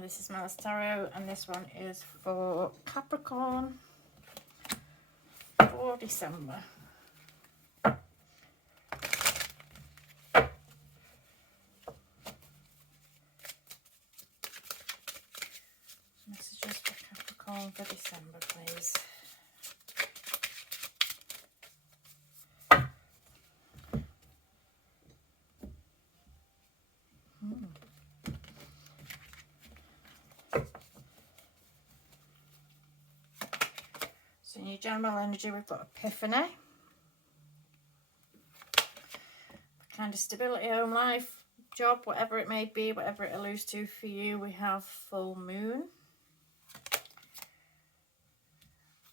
This is Malice Tarot, and this one is for Capricorn for December. Messages for Capricorn for December, please. So in your general energy, we've got Epiphany. Kind of stability, home life, job, whatever it may be, whatever it alludes to for you, we have full moon.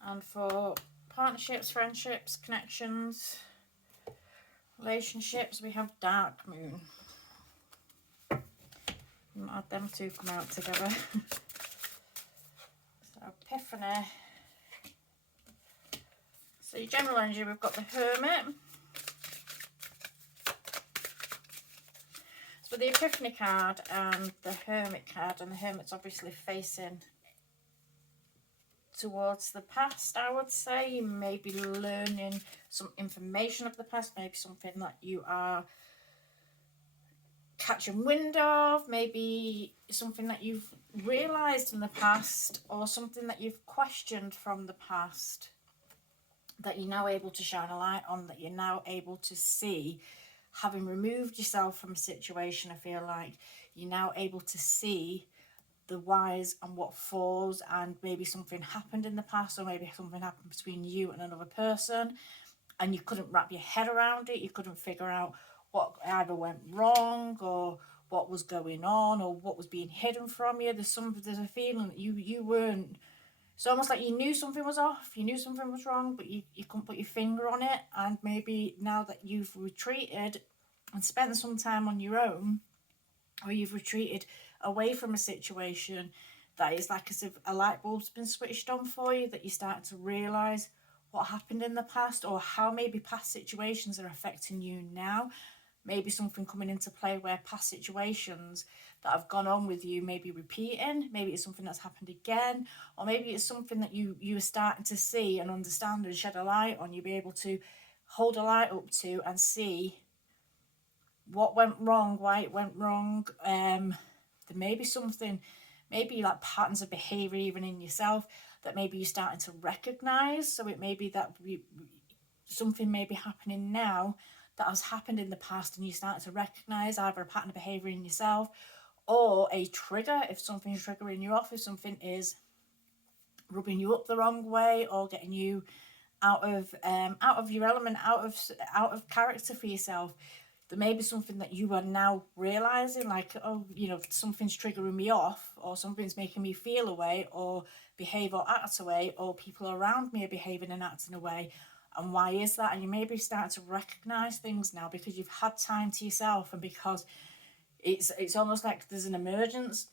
And for partnerships, friendships, connections, relationships, we have dark moon. I'll add them two come out together. So Epiphany. So your general energy, we've got the Hermit. So the Epiphany card and the Hermit card, and the Hermit's obviously facing towards the past, I would say. You may be learning some information of the past, maybe something that you are catching wind of, maybe something that you've realised in the past, or something that you've questioned from the past that you're now able to shine a light on, that you're now able to see. Having removed yourself from a situation, I feel like you're now able to see the whys and what fors, and maybe something happened in the past, or maybe something happened between you and another person and you couldn't wrap your head around it. You couldn't figure out what either went wrong, or what was going on, or what was being hidden from you. There's a feeling that you weren't. It's almost like you knew something was off, you knew something was wrong, but you couldn't put your finger on it. And maybe now that you've retreated and spent some time on your own, or you've retreated away from a situation, that is like as if a light bulb's been switched on for you, that you're starting to realise what happened in the past, or how maybe past situations are affecting you now. Maybe something coming into play where past situations that have gone on with you may be repeating. Maybe it's something that's happened again, or maybe it's something that you are starting to see and understand and shed a light on. You'll be able to hold a light up to and see what went wrong, why it went wrong. There may be something, maybe like patterns of behaviour even in yourself that maybe you're starting to recognise. So it may be that something may be happening now that has happened in the past, and you start to recognise either a pattern of behaviour in yourself, or a trigger. If something's triggering you off, if something is rubbing you up the wrong way, or getting you out of your element, out of character for yourself, there may be something that you are now realising, like, oh, something's triggering me off, or something's making me feel a way, or behave or act a way, or people around me are behaving and acting a way. And why is that? And you may be starting to recognise things now because you've had time to yourself, and because it's almost like there's an emergence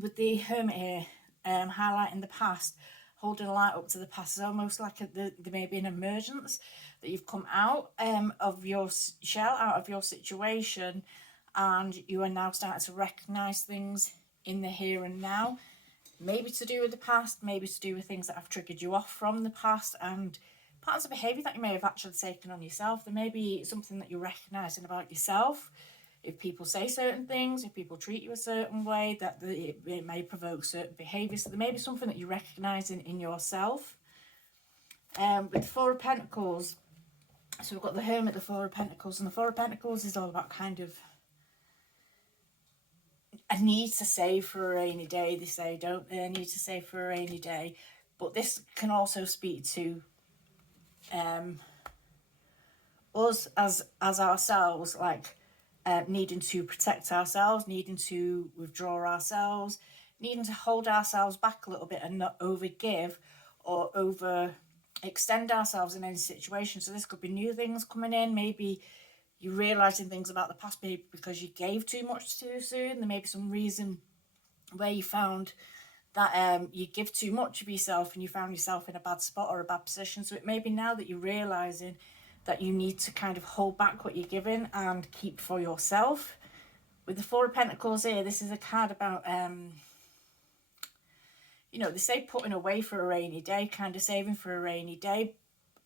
with the Hermit here, highlighting the past, holding a light up to the past. It's almost like there may be an emergence, that you've come out of your shell, out of your situation, and you are now starting to recognise things in the here and now. Maybe to do with the past, maybe to do with things that have triggered you off from the past, and patterns of behaviour that you may have actually taken on yourself. There may be something that you're recognising about yourself. If people say certain things, if people treat you a certain way, that it may provoke certain behaviours. So there may be something that you're recognising in yourself. With the Four of Pentacles, so we've got the Hermit, the Four of Pentacles, and the Four of Pentacles is all about kind of a need to save for a rainy day. They say, don't they? A need to save for a rainy day. But this can also speak to us as ourselves, like needing to protect ourselves, needing to withdraw ourselves, needing to hold ourselves back a little bit and not overgive or overextend ourselves in any situation. So this could be new things coming in. Maybe you're realising things about the past, maybe because you gave too much too soon. There may be some reason where you found that you give too much of yourself and you found yourself in a bad spot or a bad position. So it may be now that you're realising that you need to kind of hold back what you're giving and keep for yourself, With the Four of Pentacles here, this is a card about, you know, they say putting away for a rainy day, kind of saving for a rainy day,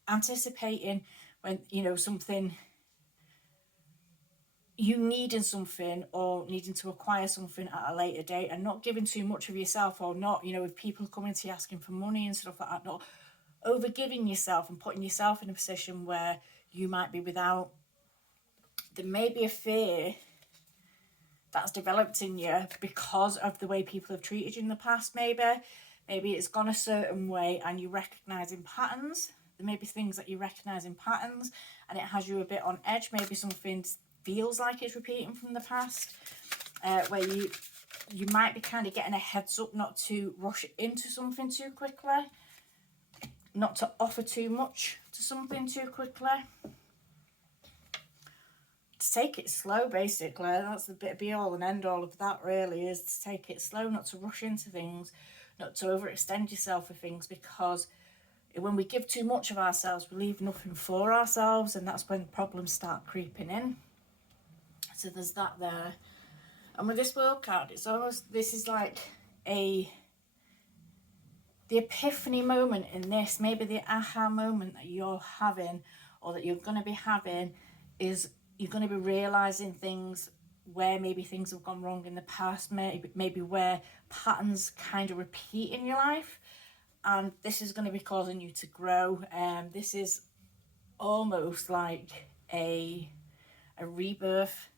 anticipating when, you know, something, you needing something or needing to acquire something at a later date, and not giving too much of yourself, or not, you know, if people are coming to you asking for money and stuff like that, not over giving yourself and putting yourself in a position where you might be without. There may be a fear that's developed in you because of the way people have treated you in the past. Maybe it's gone a certain way and you're recognizing patterns. There may be things that you're recognizing patterns and it has you a bit on edge. Maybe something feels like it's repeating from the past, where you might be kind of getting a heads up not to rush into something too quickly, not to offer too much to something too quickly. To take it slow, basically. That's the be all and end all of that, really, is to take it slow, not to rush into things, not to overextend yourself for things, because when we give too much of ourselves, we leave nothing for ourselves, and that's when problems start creeping in. So there's that there. And with this World card, it's almost, this is like the epiphany moment in this, maybe the aha moment that you're having, or that you're going to be having, is you're going to be realizing things where maybe things have gone wrong in the past, maybe where patterns kind of repeat in your life, and this is going to be causing you to grow. This is almost like a rebirth,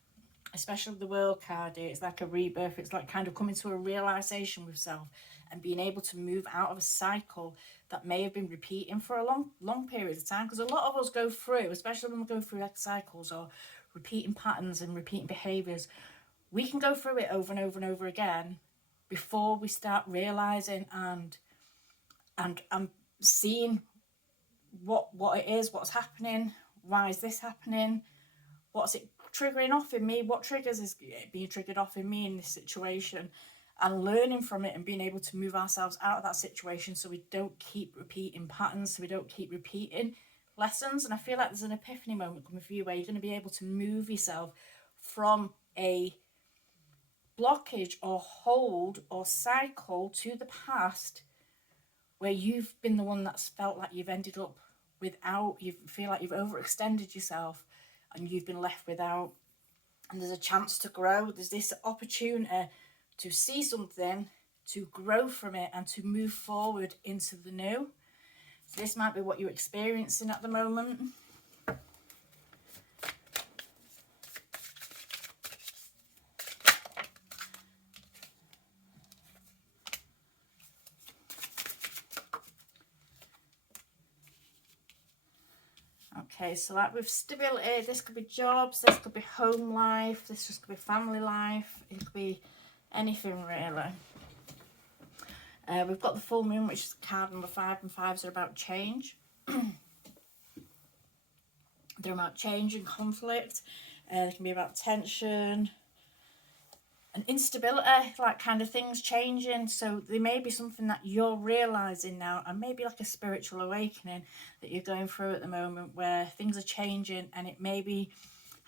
especially with the World card. It's like a rebirth. It's like kind of coming to a realization with self and being able to move out of a cycle that may have been repeating for a long period of time. Because a lot of us go through, especially when we go through like cycles or repeating patterns and repeating behaviors, we can go through it over and over and over again before we start realizing and seeing what it is, what's happening, why is this happening, what's it triggering off in me, what triggers is being triggered off in me in this situation, and learning from it and being able to move ourselves out of that situation so we don't keep repeating patterns, so we don't keep repeating lessons. And I feel like there's an epiphany moment coming for you where you're going to be able to move yourself from a blockage or hold or cycle to the past where you've been the one that's felt like you've ended up without, you feel like you've overextended yourself and you've been left without. And there's a chance to grow. There's this opportunity to see something, to grow from it, and to move forward into the new. So this might be what you're experiencing at the moment. Okay, so like with stability, this could be jobs, this could be home life, this just could be family life, it could be anything really. We've got the full moon, which is card number 5, and 5s are about change. They're about change and conflict. They can be about tension and instability, like kind of things changing. So there may be something that you're realizing now, and maybe like a spiritual awakening that you're going through at the moment where things are changing, and it maybe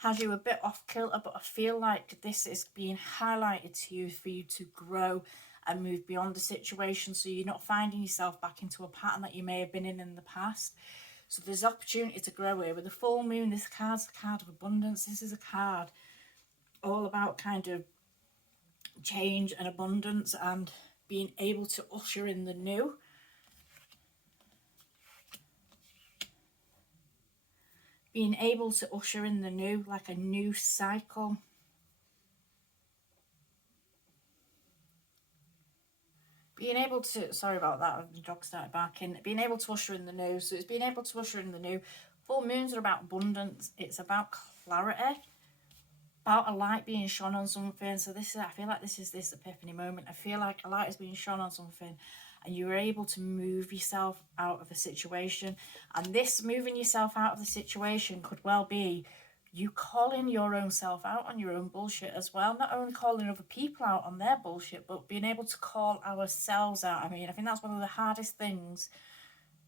has you a bit off kilter, but I feel like this is being highlighted to you for you to grow and move beyond the situation, so you're not finding yourself back into a pattern that you may have been in the past. So there's opportunity to grow here. With the full moon, this card's a card of abundance. This is a card all about kind of change and abundance and being able to usher in the new. Being able to usher in the new, like a new cycle. Being able to, sorry about that, the dog started barking. Being able to usher in the new. So it's being able to usher in the new. Full moons are about abundance. It's about clarity. About a light being shone on something. So this is, I feel like this is this epiphany moment. I feel like a light is being shone on something and you were able to move yourself out of a situation. And this moving yourself out of the situation could well be you calling your own self out on your own bullshit as well. Not only calling other people out on their bullshit, but being able to call ourselves out. I mean, I think that's one of the hardest things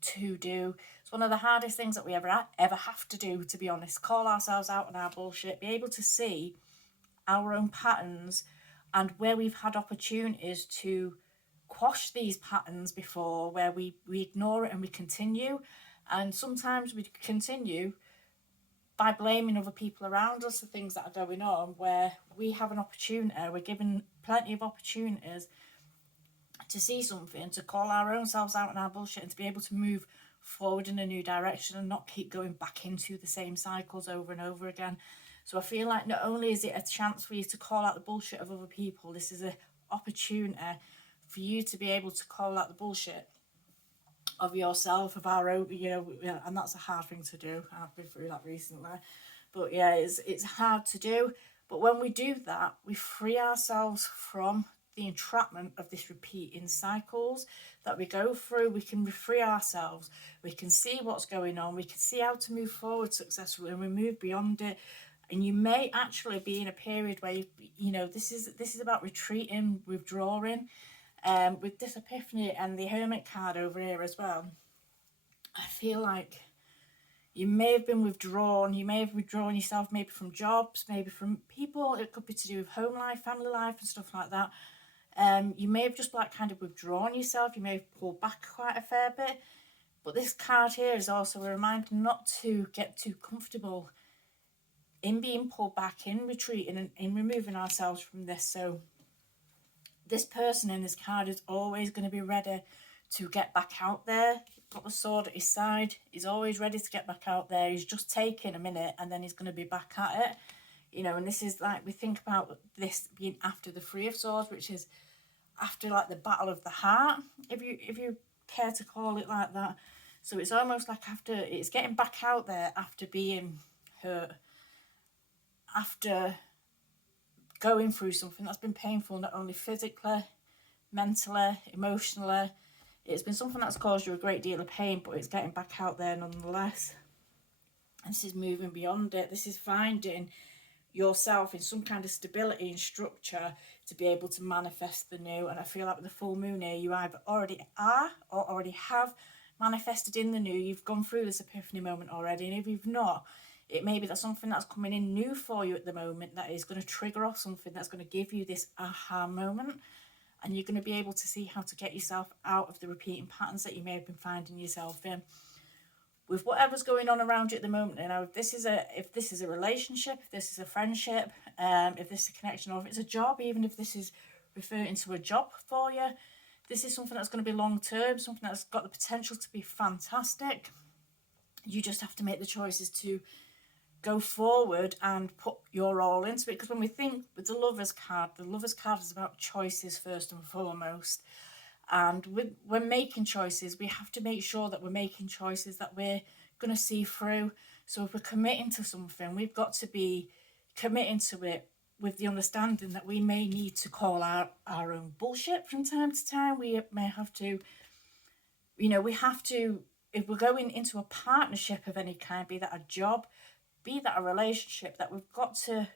to do. It's one of the hardest things that we ever have to do, to be honest. Call ourselves out on our bullshit. Be able to see our own patterns, and where we've had opportunities to quash these patterns before, where we ignore it and we continue. And sometimes we continue by blaming other people around us for things that are going on, where we have an opportunity, we're given plenty of opportunities to see something, to call our own selves out on our bullshit, and to be able to move forward in a new direction and not keep going back into the same cycles over and over again. So I feel like not only is it a chance for you to call out the bullshit of other people, this is an opportunity for you to be able to call out the bullshit of yourself, of our own, and that's a hard thing to do. I've been through that recently. But yeah, it's hard to do. But when we do that, we free ourselves from the entrapment of this repeating cycles that we go through. We can free ourselves. We can see what's going on. We can see how to move forward successfully, and we move beyond it. And you may actually be in a period where this is about retreating, withdrawing. With this Epiphany and the Hermit card over here as well, I feel like you may have been withdrawn. You may have withdrawn yourself, maybe from jobs, maybe from people. It could be to do with home life, family life, and stuff like that. You may have just kind of withdrawn yourself. You may have pulled back quite a fair bit. But this card here is also a reminder not to get too comfortable in being pulled back, in retreating, and in removing ourselves from this. So this person in this card is always going to be ready to get back out there. He's got the sword at his side. He's always ready to get back out there. He's just taking a minute and then he's going to be back at it. And this is we think about this being after the Three of Swords, which is after the battle of the heart, if you care to call it like that. So it's almost like it's getting back out there after being hurt, after going through something that's been painful, not only physically, mentally, emotionally. It's been something that's caused you a great deal of pain, but it's getting back out there nonetheless. And this is moving beyond it. This is finding yourself in some kind of stability and structure to be able to manifest the new. And I feel like with the full moon here, you either already are or already have manifested in the new. You've gone through this epiphany moment already, and if you've not, it may be that something that's coming in new for you at the moment that is going to trigger off something that's going to give you this aha moment, and you're going to be able to see how to get yourself out of the repeating patterns that you may have been finding yourself in. With whatever's going on around you at the moment, if this is a relationship, if this is a friendship, if this is a connection, or if it's a job, even if this is referring to a job for you, this is something that's going to be long term, something that's got the potential to be fantastic. You just have to make the choices to go forward and put your all into it. Because when we think with the Lovers card is about choices first and foremost. And when making choices, we have to make sure that we're making choices that we're going to see through. So if we're committing to something, we've got to be committing to it with the understanding that we may need to call out our own bullshit from time to time. We may have to, we have to, if we're going into a partnership of any kind, be that a job, be that a relationship, that we've got to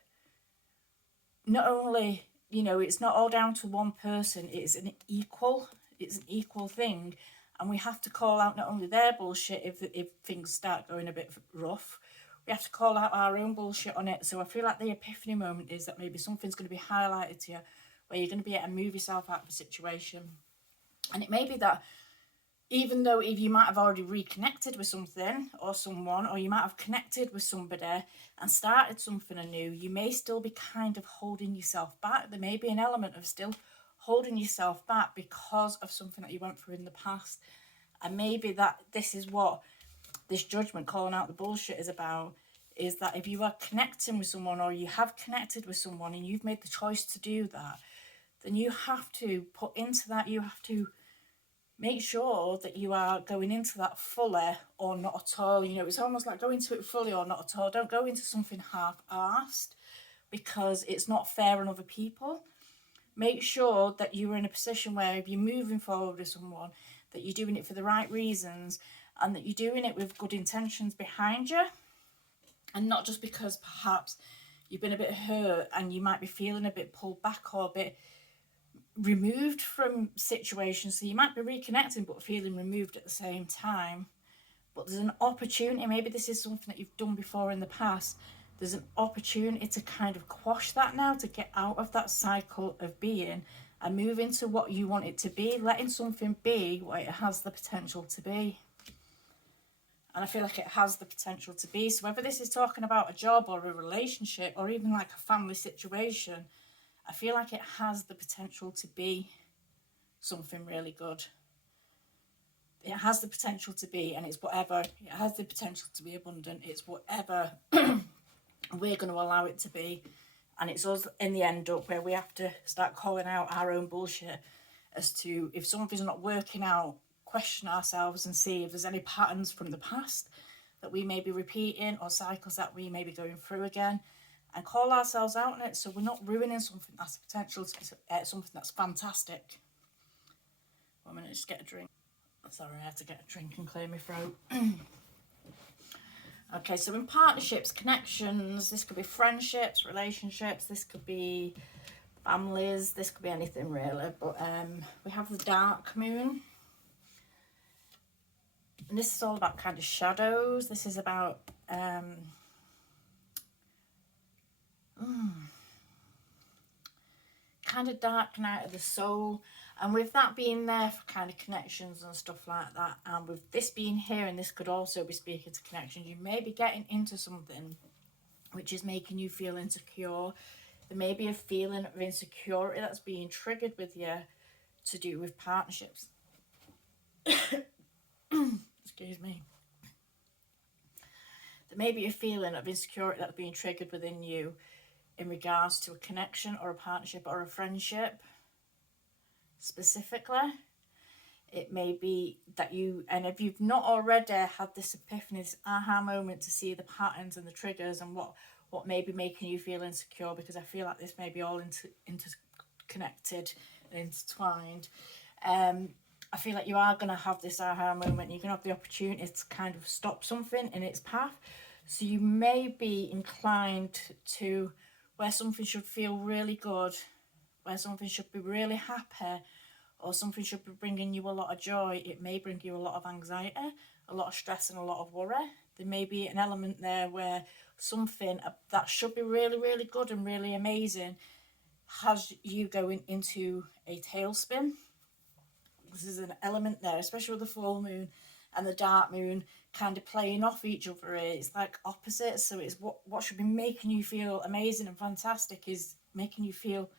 not only, it's not all down to one person, it's an equal thing, and we have to call out not only their bullshit if things start going a bit rough, we have to call out our own bullshit on it. So I feel like the epiphany moment is that maybe something's going to be highlighted to you where you're going to be able to move yourself out of a situation. And it may be that even though if you might have already reconnected with something or someone, or you might have connected with somebody and started something anew, you may still be kind of holding yourself back. There may be an element of still holding yourself back because of something that you went through in the past. And maybe that this is what this judgment, calling out the bullshit, is about, is that if you are connecting with someone, or you have connected with someone and you've made the choice to do that, then you have to put into that, you have to make sure that you are going into that fully or not at all. It's almost like going into it fully or not at all. Don't go into something half-arsed, because it's not fair on other people. Make sure that you're in a position where if you're moving forward with someone, that you're doing it for the right reasons, and that you're doing it with good intentions behind you, and not just because perhaps you've been a bit hurt and you might be feeling a bit pulled back or a bit removed from situations. So you might be reconnecting but feeling removed at the same time. But there's an opportunity, maybe this is something that you've done before in the past, there's an opportunity to kind of quash that now, to get out of that cycle of being and move into what you want it to be, letting something be what it has the potential to be. And I feel like it has the potential to be. So whether this is talking about a job or a relationship or even like a family situation, I feel like it has the potential to be something really good. It has the potential to be, and it's whatever. It has the potential to be abundant. It's whatever we're going to allow it to be. And it's us in the end up where we have to start calling out our own bullshit as to if something's not working out, question ourselves and see if there's any patterns from the past that we may be repeating or cycles that we may be going through again, and call ourselves out on it so we're not ruining something that's potential to be something that's fantastic. 1 minute, just get a drink. Sorry, I had to get a drink and clear my throat. Okay, so in partnerships, connections, this could be friendships, relationships, this could be families, this could be anything really, but we have the dark moon. And this is all about kind of shadows. This is about kind of dark night of the soul. And with that being there for kind of connections and stuff like that, and with this being here, and this could also be speaking to connections, you may be getting into something which is making you feel insecure. There may be a feeling of insecurity that's being triggered with you to do with partnerships. Excuse me. There may be a feeling of insecurity that's being triggered within you in regards to a connection or a partnership or a friendship. Specifically, it may be that you, and if you've not already had this epiphany, this aha moment to see the patterns and the triggers and what may be making you feel insecure, because I feel like this may be all interconnected and intertwined. I feel like you are going to have this aha moment. You're going to have the opportunity to kind of stop something in its path. So you may be inclined to where something should feel really good, where something should be really happy, or something should be bringing you a lot of joy, it may bring you a lot of anxiety, a lot of stress and a lot of worry. There may be an element there where something that should be really, really good and really amazing has you going into a tailspin. This is an element there, especially with the full moon and the dark moon kind of playing off each other. It's like opposites. So it's what should be making you feel amazing and fantastic is making you feel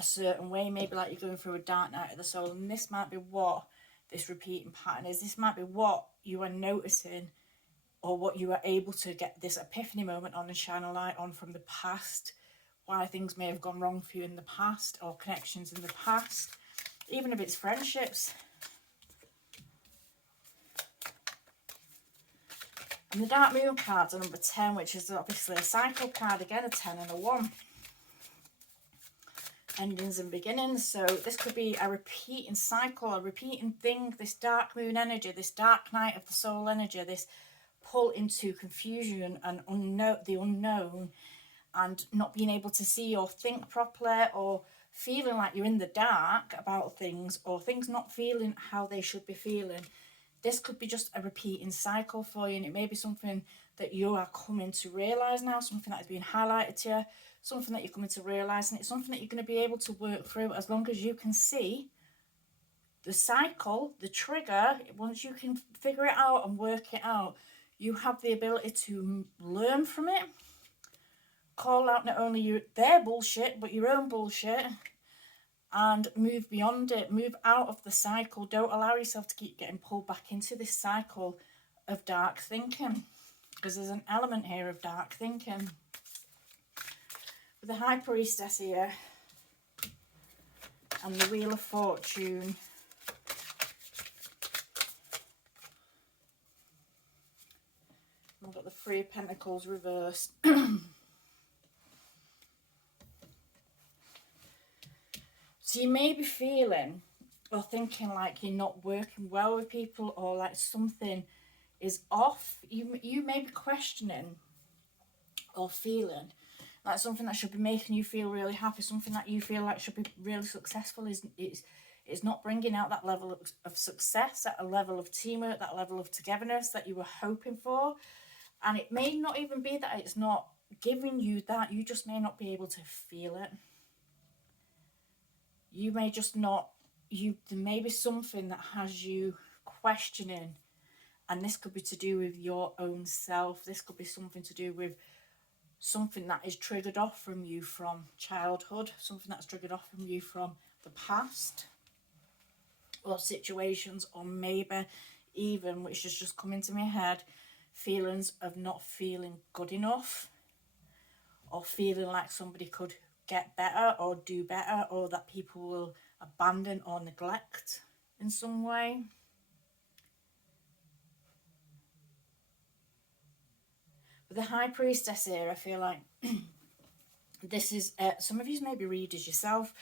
a certain way, maybe like you're going through a dark night of the soul. And this might be what this repeating pattern is. This might be what you are noticing, or what you are able to get this epiphany moment on and shine a light on from the past, why things may have gone wrong for you in the past, or connections in the past, even if it's friendships. And the dark moon cards are number 10, which is obviously a cycle card, again a 10 and a 1. Endings and beginnings. So this could be a repeating cycle, a repeating thing, this dark moon energy, this dark night of the soul energy, this pull into confusion and the unknown, and not being able to see or think properly, or feeling like you're in the dark about things, or things not feeling how they should be feeling. This could be just a repeating cycle for you, and it may be something that you are coming to realise now, something that is being highlighted to you, something that you're coming to realise, and it's something that you're going to be able to work through as long as you can see the cycle, the trigger. Once you can figure it out and work it out, you have the ability to learn from it, call out not only their bullshit, but your own bullshit, and move beyond it, move out of the cycle. Don't allow yourself to keep getting pulled back into this cycle of dark thinking, because there's an element here of dark thinking. With the High Priestess here and the Wheel of Fortune, we've got the Three of Pentacles reversed. So you may be feeling or thinking like you're not working well with people, or like something is off. You may be questioning or feeling like something that should be making you feel really happy, something that you feel like should be really successful is not bringing out that level of success, that level of teamwork, that level of togetherness that you were hoping for. And it may not even be that it's not giving you that. You just may not be able to feel it. You may just not, there may be something that has you questioning, and this could be to do with your own self. This could be something to do with something that is triggered off from you from childhood, something that's triggered off from you from the past, or situations, or maybe even, which has just come into my head, feelings of not feeling good enough, or feeling like somebody could get better or do better, or that people will abandon or neglect in some way. With the High Priestess here, I feel like this is, some of you maybe readers yourself,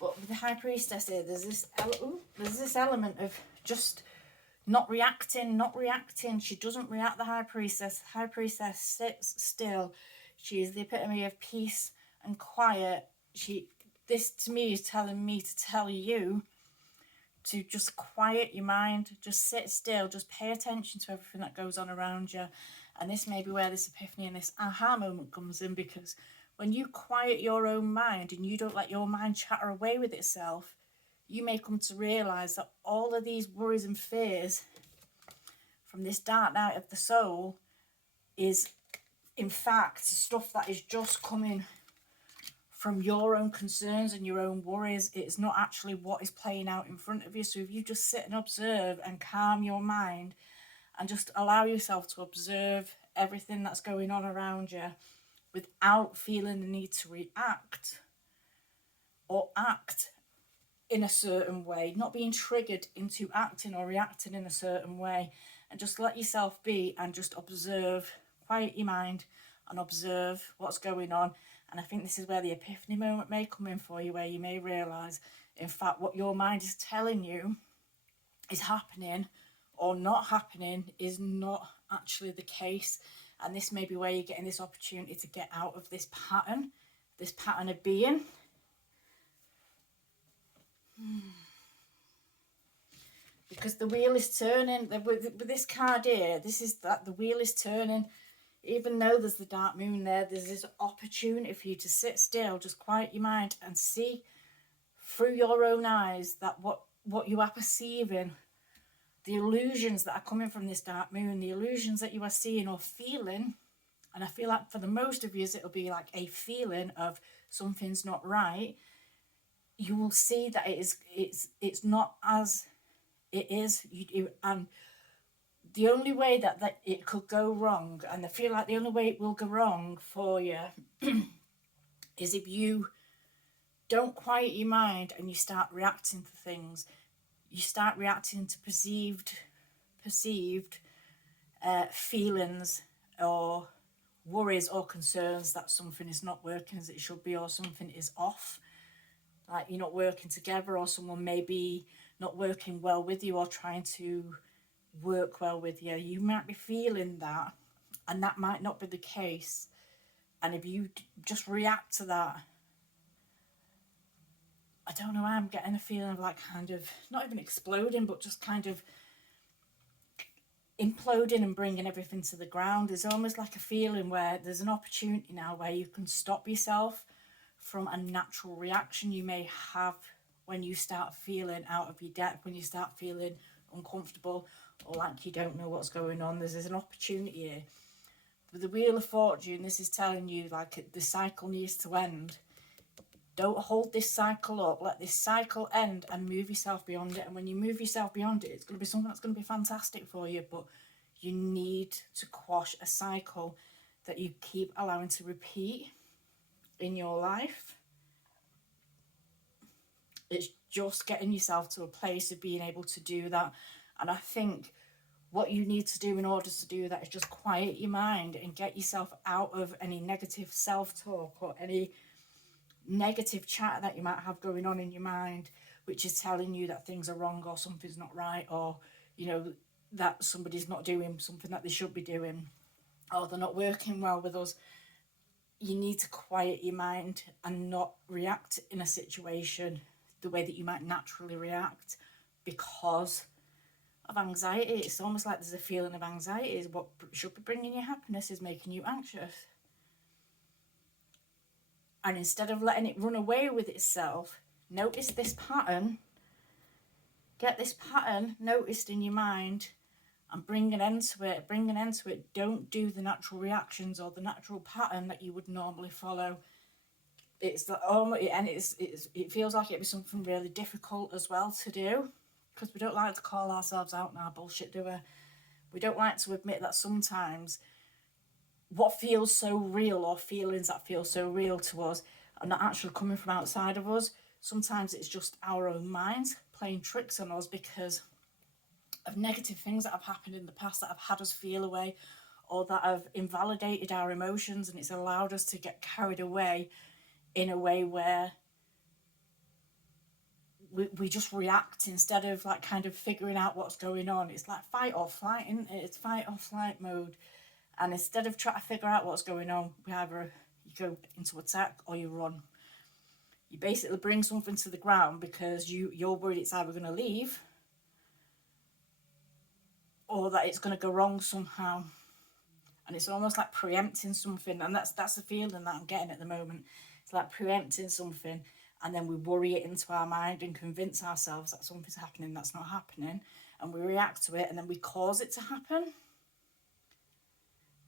but with the High Priestess here, there's this element of just not reacting. She doesn't react, the High Priestess. The High Priestess sits still. She is the epitome of peace and quiet. This to me is telling me to tell you to just quiet your mind, just sit still, just pay attention to everything that goes on around you. And this may be where this epiphany and this aha moment comes in, because when you quiet your own mind and you don't let your mind chatter away with itself, you may come to realise that all of these worries and fears from this dark night of the soul is, in fact, stuff that is just coming from your own concerns and your own worries. It's not actually what is playing out in front of you. So if you just sit and observe and calm your mind and just allow yourself to observe everything that's going on around you without feeling the need to react or act in a certain way, not being triggered into acting or reacting in a certain way, and just let yourself be and just observe, quiet your mind and observe what's going on. And I think this is where the epiphany moment may come in for you, where you may realise, in fact, what your mind is telling you is happening or not happening is not actually the case. And this may be where you're getting this opportunity to get out of this pattern of being. Because the wheel is turning. With this card here, this is that the wheel is turning. Even though there's the dark moon there, there's this opportunity for you to sit still, just quiet your mind and see through your own eyes that what you are perceiving, the illusions that are coming from this dark moon, the illusions that you are seeing or feeling. And I feel like for the most of you, it'll be like a feeling of something's not right. You will see that it's not as it is. And the only way that it could go wrong, and I feel like the only way it will go wrong for you is if you don't quiet your mind and you start reacting to things. You start reacting to perceived feelings or worries or concerns that something is not working as it should be, or something is off, like you're not working together, or someone may be not working well with you or trying to work well with you. You might be feeling that, and that might not be the case. And if you just react to that, I don't know, I'm getting a feeling of like kind of not even exploding, but just kind of imploding and bringing everything to the ground. There's almost like a feeling where there's an opportunity now where you can stop yourself from a natural reaction you may have when you start feeling out of your depth, when you start feeling uncomfortable or like you don't know what's going on. There's an opportunity here. With the Wheel of Fortune, this is telling you like the cycle needs to end. Don't hold this cycle up. Let this cycle end and move yourself beyond it. And when you move yourself beyond it, it's going to be something that's going to be fantastic for you. But you need to quash a cycle that you keep allowing to repeat in your life. It's just getting yourself to a place of being able to do that. And I think what you need to do in order to do that is just quiet your mind and get yourself out of any negative self-talk or any negative chat that you might have going on in your mind, which is telling you that things are wrong or something's not right, or you know that somebody's not doing something that they should be doing, or they're not working well with us. You need to quiet your mind and not react in a situation the way that you might naturally react because of anxiety. It's almost like there's a feeling of anxiety is what should be bringing you happiness is making you anxious. And instead of letting it run away with itself, notice this pattern. Get this pattern noticed in your mind and bring an end to it. Bring an end to it. Don't do the natural reactions or the natural pattern that you would normally follow. It's the and it feels like it'd be something really difficult as well to do, because we don't like to call ourselves out in our bullshit, do we? We don't like to admit that sometimes what feels so real, or feelings that feel so real to us, are not actually coming from outside of us. Sometimes it's just our own minds playing tricks on us because of negative things that have happened in the past that have had us feel away, or that have invalidated our emotions, and it's allowed us to get carried away in a way where we just react instead of like kind of figuring out what's going on. It's like fight or flight, isn't it? It's fight or flight mode. And instead of trying to figure out what's going on, you go into attack or you run. You basically bring something to the ground because you're worried it's either going to leave or that it's going to go wrong somehow. And it's almost like preempting something, and that's the feeling that I'm getting at the moment. It's like preempting something, and then we worry it into our mind and convince ourselves that something's happening that's not happening, and we react to it, and then we cause it to happen,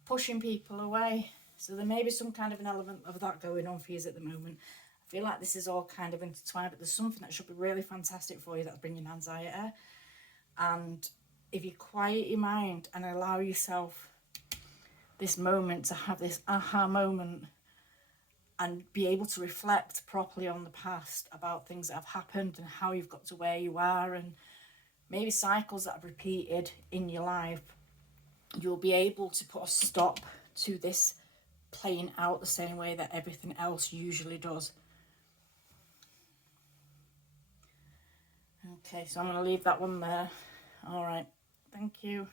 pushing people away. So there may be some kind of an element of that going on for you at the moment. I feel like this is all kind of intertwined, but there's something that should be really fantastic for you that's bringing anxiety. And if you quiet your mind and allow yourself this moment to have this aha moment and be able to reflect properly on the past about things that have happened and how you've got to where you are, and maybe cycles that have repeated in your life, you'll be able to put a stop to this playing out the same way that everything else usually does. Okay, so I'm going to leave that one there. All right, thank you.